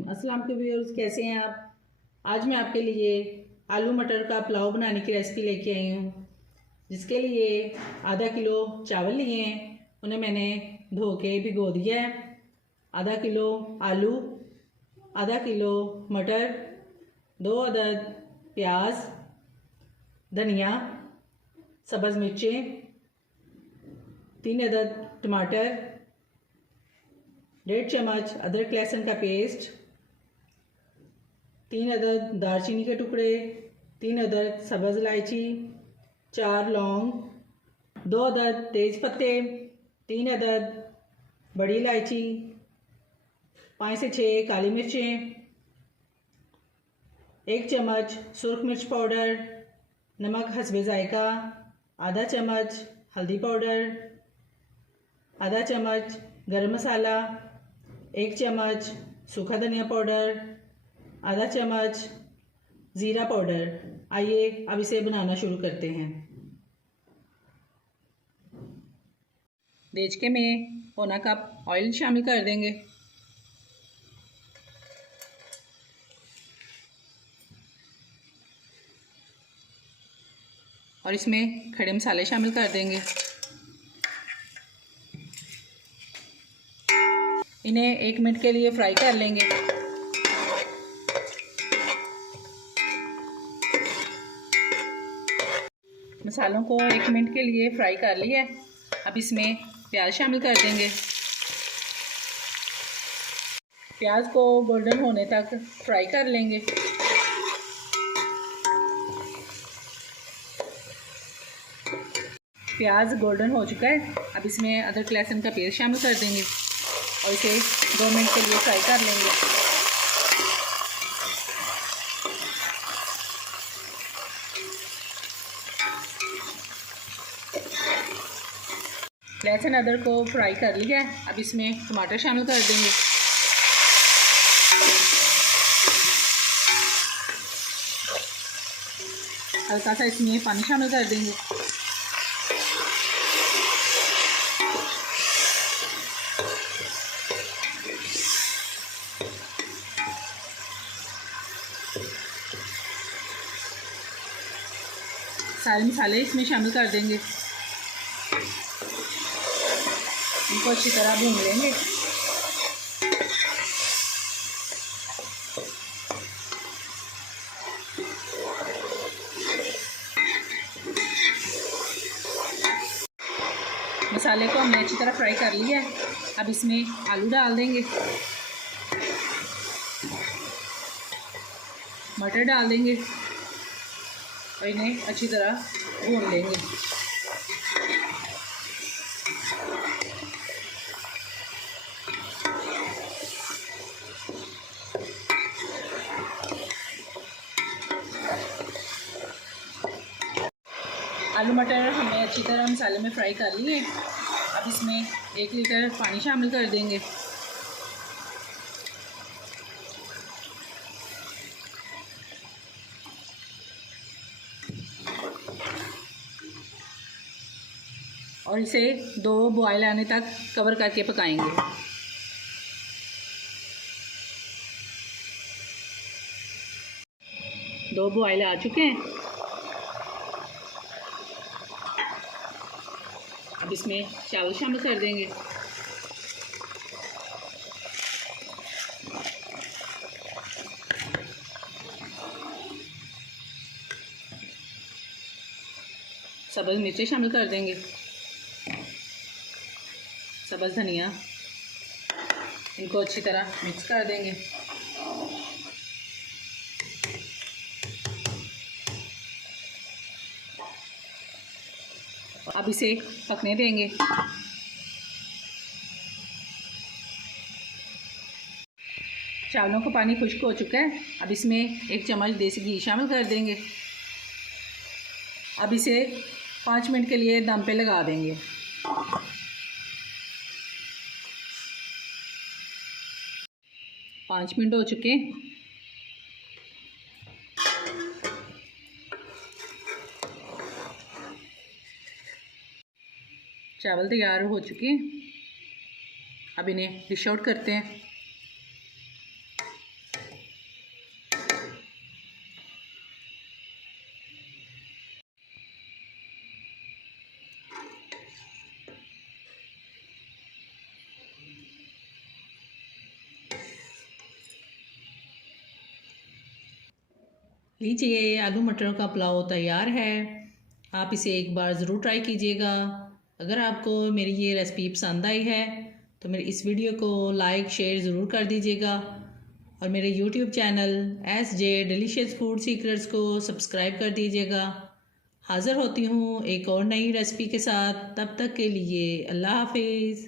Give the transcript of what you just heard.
अस्सलाम वालेकुम व्यूअर्स, कैसे हैं आप। आज मैं आपके लिए आलू मटर का पुलाव बनाने की रेसिपी लेके आई हूँ। जिसके लिए आधा किलो चावल लिए हैं, उन्हें मैंने धो के भिगो दिया है। आधा किलो आलू, आधा किलो मटर, 2 अदद प्याज, धनिया, सब्ज़ मिर्चें, 3 अदद टमाटर, 1.5 चम्मच अदरक लहसुन का पेस्ट, 3 अदद दालचीनी के टुकड़े, 3 अदद सब्ज़ इलायची, 4 लौंग, 2 अदद तेज पत्ते, 3 अदद बड़ी इलायची, 5 से 6 काली मिर्चें, 1 चम्मच सुरख मिर्च पाउडर, नमक हस्बे ज़ायका, आधा चम्मच हल्दी पाउडर, आधा चम्मच गरम मसाला, 1 चम्मच सूखा धनिया पाउडर, आधा चम्मच ज़ीरा पाउडर। आइए अब इसे बनाना शुरू करते हैं। देचके में पौना कप ऑयल शामिल कर देंगे। और इसमें खड़े मसाले शामिल कर देंगे। इन्हें 1 मिनट के लिए फ्राई कर लेंगे। मसालों को 1 मिनट के लिए फ्राई कर लिया। अब इसमें प्याज शामिल कर देंगे। प्याज को गोल्डन होने तक फ्राई कर लेंगे। प्याज गोल्डन हो चुका है। अब इसमें अदरक लहसुन का पेस्ट शामिल कर देंगे और इसे 2 मिनट के लिए फ्राई कर लेंगे। लहसुन अदरक को फ्राई कर लिया है। अब इसमें टमाटर शामिल कर देंगे। हल्का सा इसमें पानी शामिल कर देंगे। सारे मसाले इसमें शामिल कर देंगे। इनको अच्छी तरह भून लेंगे। मसाले को हमने अच्छी तरह फ्राई कर लिया है। अब इसमें आलू डाल देंगे, मटर डाल देंगे और इन्हें अच्छी तरह भून लेंगे। आलू मटर हमने अच्छी तरह मसाले में फ्राई कर लिए। अब इसमें 1 लीटर पानी शामिल कर देंगे। और इसे 2 बॉयल आने तक कवर करके पकाएंगे। दो बॉयल आ चुके हैं। अब इसमें चावल शामिल कर देंगे। सब्ज़ मिर्चें शामिल कर देंगे, सब्ज़ धनिया, इनको अच्छी तरह मिक्स कर देंगे। अब इसे पकने देंगे। चावलों का पानी खुश्क हो चुका है। अब इसमें 1 चम्मच देसी घी शामिल कर देंगे। अब इसे 5 मिनट के लिए दम पे लगा देंगे। पाँच मिनट हो चुके हैं। चावल तैयार हो चुके हैं। अब इन्हें डिश आउट करते हैं। लीजिए, आलू मटर का पुलाव तैयार है। आप इसे एक बार ज़रूर ट्राई कीजिएगा। अगर आपको मेरी ये रेसिपी पसंद आई है तो मेरी इस वीडियो को लाइक शेयर ज़रूर कर दीजिएगा और मेरे YouTube channel SJ delicious food secrets को सब्सक्राइब कर दीजिएगा। हाज़िर होती हूँ एक और नई रेसिपी के साथ। तब तक के लिए अल्लाह हाफिज़।